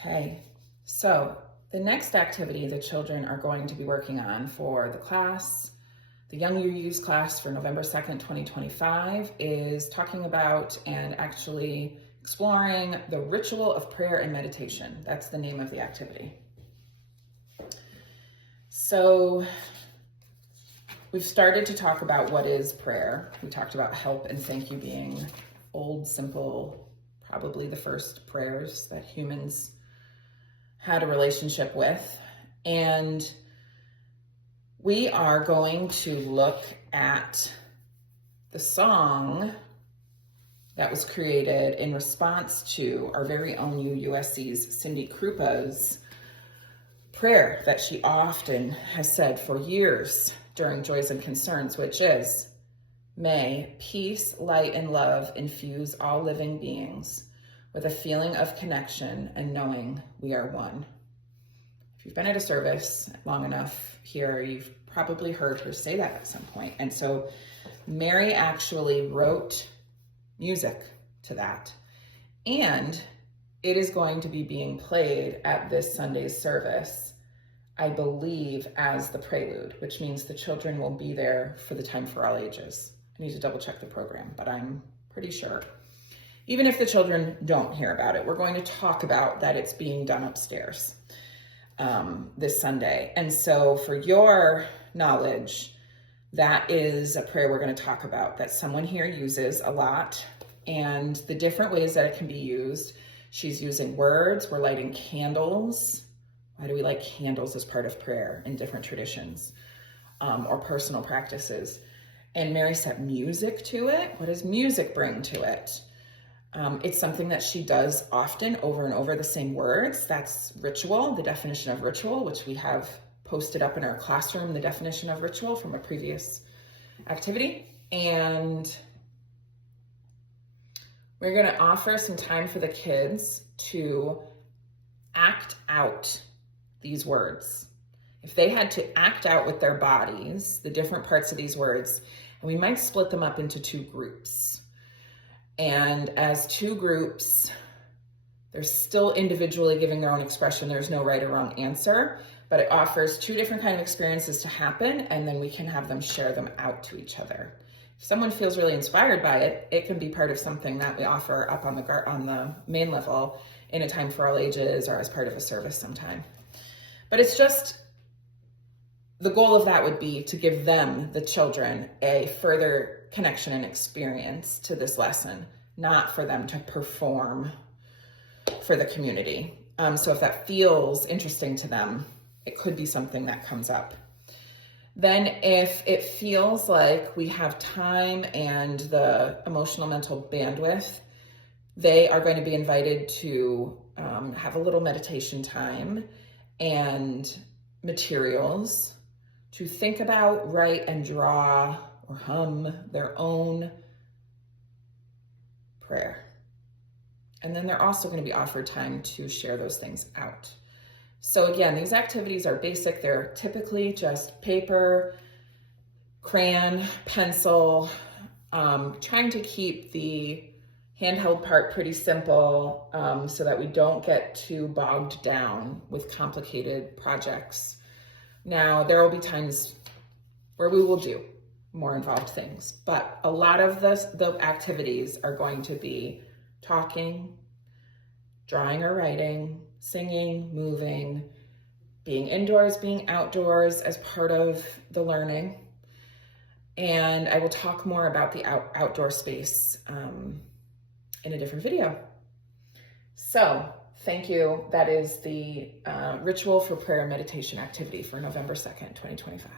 Okay, so the next activity the children are going to be working on for the Young You Use class for November 2nd, 2025, is talking about and actually exploring the ritual of prayer and meditation. That's the name of the activity. So we've started to talk about what is prayer. We talked about help and thank you being old, simple, probably the first prayers that humans had a relationship with. And we are going to look at the song that was created in response to our very own UUSC's Cindy Krupa's prayer that she often has said for years during Joys and Concerns, which is, "May peace, light, and love infuse all living beings with a feeling of connection and knowing we are one." If you've been at a service long enough here, you've probably heard her say that at some point. And so Mary actually wrote music to that. And it is going to be being played at this Sunday's service, I believe, as the prelude, which means the children will be there for the time for all ages. I need to double check the program, but I'm pretty sure. Even if the children don't hear about it, we're going to talk about that it's being done upstairs this Sunday. And so for your knowledge, that is a prayer we're going to talk about that someone here uses a lot, and the different ways that it can be used. She's using words, we're lighting candles. Why do we light candles as part of prayer in different traditions or personal practices? And Mary set music to it. What does music bring to it? It's something that she does often over and over, the same words. That's ritual, the definition of ritual, which we have posted up in our classroom, the definition of ritual from a previous activity. And we're going to offer some time for the kids to act out these words. If they had to act out with their bodies the different parts of these words, and we might split them up into two groups. And as two groups, they're still individually giving their own expression. There's no right or wrong answer, but it offers two different kinds of experiences to happen, and then we can have them share them out to each other. If someone feels really inspired by it, it can be part of something that we offer up on the main level in a time for all ages or as part of a service sometime. But it's just, the goal of that would be to give them, the children, a further connection and experience to this lesson, not for them to perform for the community. So if that feels interesting to them, it could be something that comes up. Then if it feels like we have time and the emotional mental bandwidth, they are going to be invited to have a little meditation time and materials to think about, write, and draw or hum their own prayer. And then they're also going to be offered time to share those things out. So again, these activities are basic. They're typically just paper, crayon, pencil, trying to keep the handheld part pretty simple so that we don't get too bogged down with complicated projects. Now, there will be times where we will do more involved things, but a lot of the activities are going to be talking, drawing or writing, singing, moving, being indoors, being outdoors as part of the learning. And I will talk more about the outdoor space in a different video. So thank you. That is the Ritual for Prayer and Meditation activity for November 2nd, 2025.